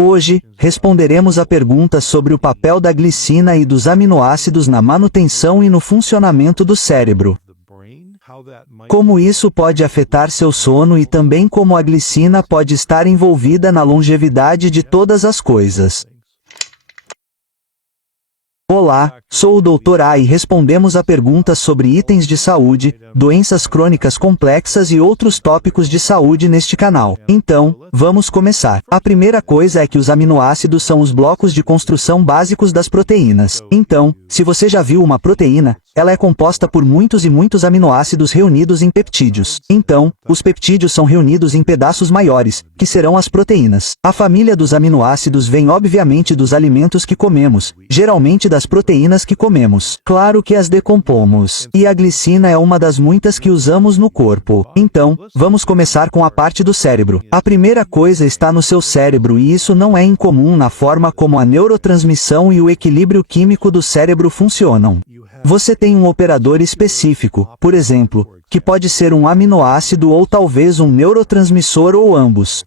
Hoje, responderemos a perguntas sobre o papel da glicina e dos aminoácidos na manutenção e no funcionamento do cérebro. Como isso pode afetar seu sono e também como a glicina pode estar envolvida na longevidade de todas as coisas. Olá, sou o Dr. A e respondemos a perguntas sobre itens de saúde, doenças crônicas complexas e outros tópicos de saúde neste canal. Então, vamos começar. A primeira coisa é que os aminoácidos são os blocos de construção básicos das proteínas. Então, se você já viu uma proteína, ela é composta por muitos e muitos aminoácidos reunidos em peptídeos. Então, os peptídeos são reunidos em pedaços maiores, que serão as proteínas. A família dos aminoácidos vem obviamente dos alimentos que comemos, geralmente das proteínas que comemos. Claro que as decompomos. E a glicina é uma das muitas que usamos no corpo. Então, vamos começar com a parte do cérebro. A primeira coisa está no seu cérebro e isso não é incomum na forma como a neurotransmissão e o equilíbrio químico do cérebro funcionam. Você tem um operador específico, por exemplo, que pode ser um aminoácido ou talvez um neurotransmissor ou ambos.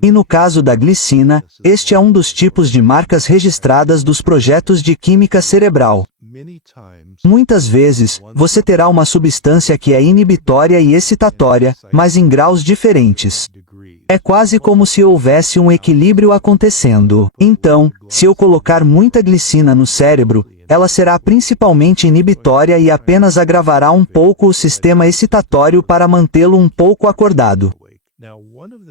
E no caso da glicina, este é um dos tipos de marcas registradas dos projetos de química cerebral. Muitas vezes, você terá uma substância que é inibitória e excitatória, mas em graus diferentes. É quase como se houvesse um equilíbrio acontecendo. Então, se eu colocar muita glicina no cérebro, ela será principalmente inibitória e apenas agravará um pouco o sistema excitatório para mantê-lo um pouco acordado.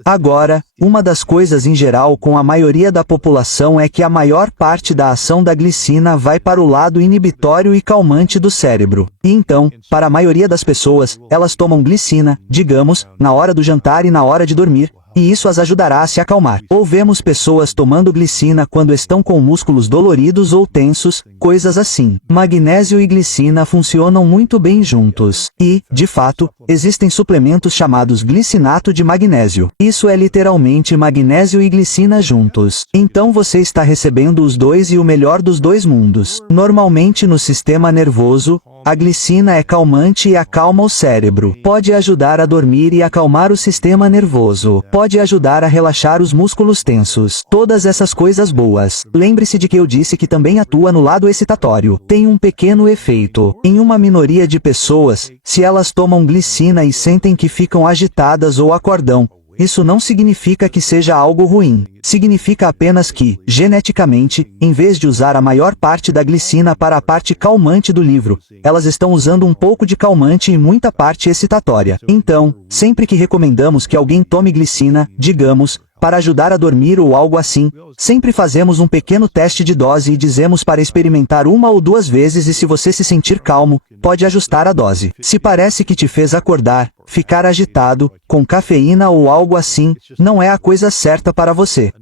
Agora, uma das coisas em geral com a maioria da população é que a maior parte da ação da glicina vai para o lado inibitório e calmante do cérebro. E então, para a maioria das pessoas, elas tomam glicina, digamos, na hora do jantar e na hora de dormir, e isso as ajudará a se acalmar. Ou vemos pessoas tomando glicina quando estão com músculos doloridos ou tensos, coisas assim. Magnésio e glicina funcionam muito bem juntos. E, de fato, existem suplementos chamados glicinato de magnésio. Isso é literalmente magnésio e glicina juntos. Então você está recebendo os dois e o melhor dos dois mundos. Normalmente no sistema nervoso, a glicina é calmante e acalma o cérebro. Pode ajudar a dormir e acalmar o sistema nervoso. Pode ajudar a relaxar os músculos tensos. Todas essas coisas boas. Lembre-se de que eu disse que também atua no lado excitatório. Tem um pequeno efeito. Em uma minoria de pessoas, se elas tomam glicina e sentem que ficam agitadas ou acordam, isso não significa que seja algo ruim. Significa apenas que, geneticamente, em vez de usar a maior parte da glicina para a parte calmante do livro, elas estão usando um pouco de calmante e muita parte excitatória. Então, sempre que recomendamos que alguém tome glicina, digamos, para ajudar a dormir ou algo assim, sempre fazemos um pequeno teste de dose e dizemos para experimentar 1 ou 2 vezes e se você se sentir calmo, pode ajustar a dose. Se parece que te fez acordar, ficar agitado, com cafeína ou algo assim, não é a coisa certa para você.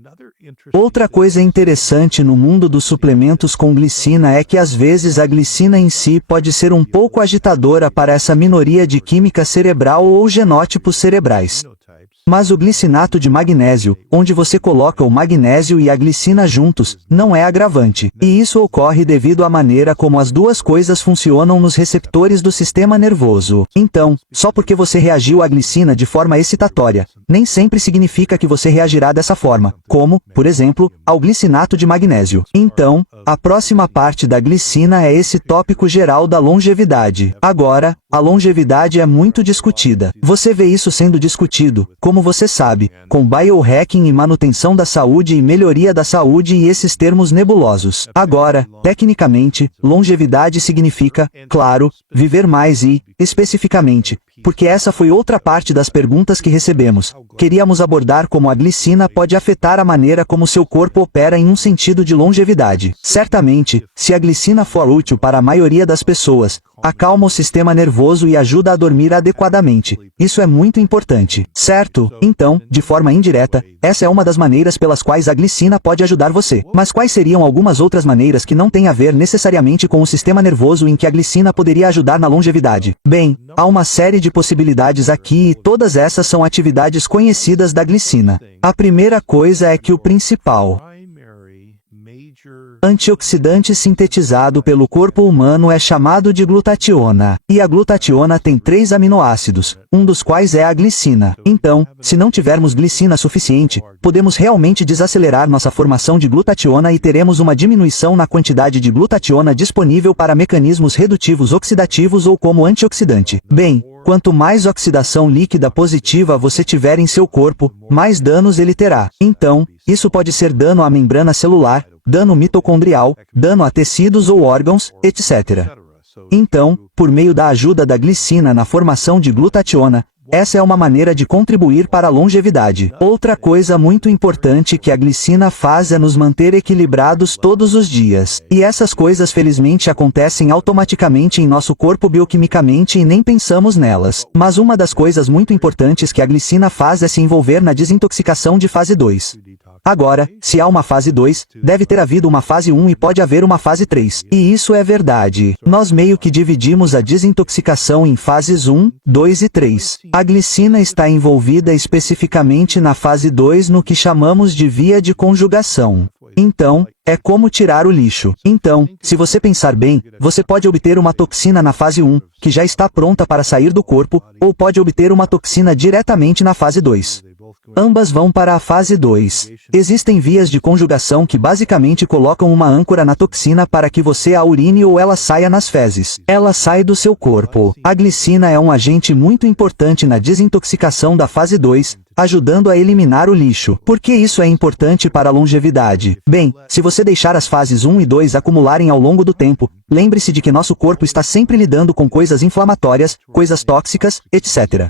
Outra coisa interessante no mundo dos suplementos com glicina é que às vezes a glicina em si pode ser um pouco agitadora para essa minoria de química cerebral ou genótipos cerebrais. Mas o glicinato de magnésio, onde você coloca o magnésio e a glicina juntos, não é agravante. E isso ocorre devido à maneira como as duas coisas funcionam nos receptores do sistema nervoso. Então, só porque você reagiu à glicina de forma excitatória, nem sempre significa que você reagirá dessa forma, como, por exemplo, ao glicinato de magnésio. Então, a próxima parte da glicina é esse tópico geral da longevidade. Agora, a longevidade é muito discutida. Você vê isso sendo discutido, como você sabe, com biohacking e manutenção da saúde e melhoria da saúde e esses termos nebulosos. Agora, tecnicamente, longevidade significa, claro, viver mais e, especificamente, porque essa foi outra parte das perguntas que recebemos. Queríamos abordar como a glicina pode afetar a maneira como seu corpo opera em um sentido de longevidade. Certamente, se a glicina for útil para a maioria das pessoas, acalma o sistema nervoso e ajuda a dormir adequadamente. Isso é muito importante, certo? Então, de forma indireta, essa é uma das maneiras pelas quais a glicina pode ajudar você. Mas quais seriam algumas outras maneiras que não têm a ver necessariamente com o sistema nervoso em que a glicina poderia ajudar na longevidade? Bem, há uma série de possibilidades aqui e todas essas são atividades conhecidas da glicina. A primeira coisa é que o principal Antioxidante sintetizado pelo corpo humano é chamado de glutationa. E a glutationa tem 3 aminoácidos, um dos quais é a glicina. Então, se não tivermos glicina suficiente, podemos realmente desacelerar nossa formação de glutationa e teremos uma diminuição na quantidade de glutationa disponível para mecanismos redutivos oxidativos ou como antioxidante. Bem, quanto mais oxidação líquida positiva você tiver em seu corpo, mais danos ele terá. Então, isso pode ser dano à membrana celular, dano mitocondrial, dano a tecidos ou órgãos, etc. Então, por meio da ajuda da glicina na formação de glutationa, essa é uma maneira de contribuir para a longevidade. Outra coisa muito importante que a glicina faz é nos manter equilibrados todos os dias. E essas coisas felizmente acontecem automaticamente em nosso corpo bioquimicamente e nem pensamos nelas. Mas uma das coisas muito importantes que a glicina faz é se envolver na desintoxicação de fase 2. Agora, se há uma fase 2, deve ter havido uma fase 1 e pode haver uma fase 3. E isso é verdade. Nós meio que dividimos a desintoxicação em fases 1, 2 e 3. A glicina está envolvida especificamente na fase 2 no que chamamos de via de conjugação. Então, é como tirar o lixo. Então, se você pensar bem, você pode obter uma toxina na fase 1, que já está pronta para sair do corpo, ou pode obter uma toxina diretamente na fase 2. Ambas vão para a fase 2. Existem vias de conjugação que basicamente colocam uma âncora na toxina para que você a urine ou ela saia nas fezes. Ela sai do seu corpo. A glicina é um agente muito importante na desintoxicação da fase 2, ajudando a eliminar o lixo. Por que isso é importante para a longevidade? Bem, se você deixar as fases 1 e 2 acumularem ao longo do tempo, lembre-se de que nosso corpo está sempre lidando com coisas inflamatórias, coisas tóxicas, etc.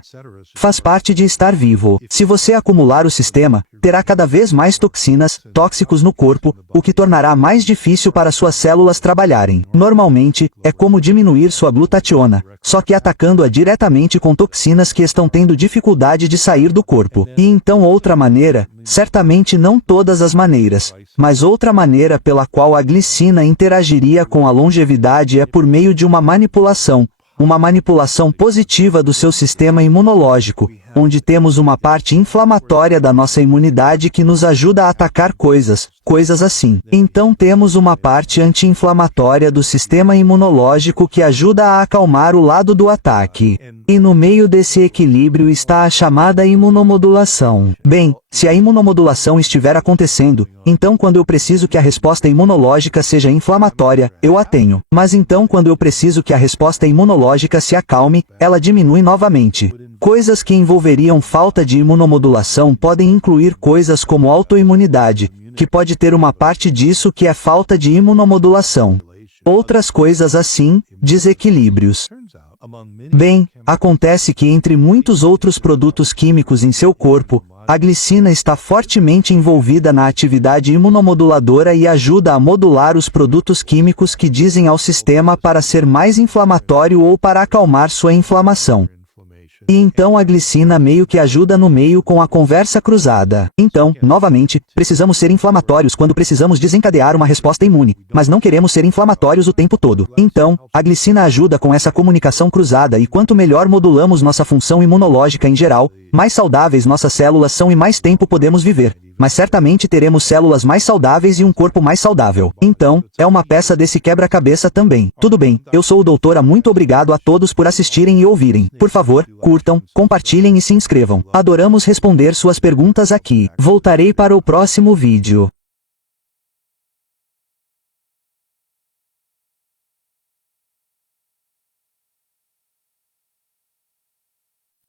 Faz parte de estar vivo. Se você acumular o sistema, terá cada vez mais toxinas, tóxicos no corpo, o que tornará mais difícil para suas células trabalharem. Normalmente, é como diminuir sua glutationa, só que atacando-a diretamente com toxinas que estão tendo dificuldade de sair do corpo. E então outra maneira, certamente não todas as maneiras, mas outra maneira pela qual a glicina interagiria com a longevidade é por meio de uma manipulação positiva do seu sistema imunológico, onde temos uma parte inflamatória da nossa imunidade que nos ajuda a atacar coisas assim. Então temos uma parte anti-inflamatória do sistema imunológico que ajuda a acalmar o lado do ataque. E no meio desse equilíbrio está a chamada imunomodulação. Bem, se a imunomodulação estiver acontecendo, então quando eu preciso que a resposta imunológica seja inflamatória, eu a tenho. Mas então quando eu preciso que a resposta imunológica se acalme, ela diminui novamente. Coisas que envolveriam falta de imunomodulação podem incluir coisas como autoimunidade, que pode ter uma parte disso que é falta de imunomodulação. Outras coisas assim, desequilíbrios. Bem, acontece que entre muitos outros produtos químicos em seu corpo, a glicina está fortemente envolvida na atividade imunomoduladora e ajuda a modular os produtos químicos que dizem ao sistema para ser mais inflamatório ou para acalmar sua inflamação. E então a glicina meio que ajuda no meio com a conversa cruzada. Então, novamente, precisamos ser inflamatórios quando precisamos desencadear uma resposta imune, mas não queremos ser inflamatórios o tempo todo. Então, a glicina ajuda com essa comunicação cruzada e quanto melhor modulamos nossa função imunológica em geral, mais saudáveis nossas células são e mais tempo podemos viver. Mas certamente teremos células mais saudáveis e um corpo mais saudável. Então, é uma peça desse quebra-cabeça também. Tudo bem, eu sou o Doutora. Muito obrigado a todos por assistirem e ouvirem. Por favor, curtam, compartilhem e se inscrevam. Adoramos responder suas perguntas aqui. Voltarei para o próximo vídeo.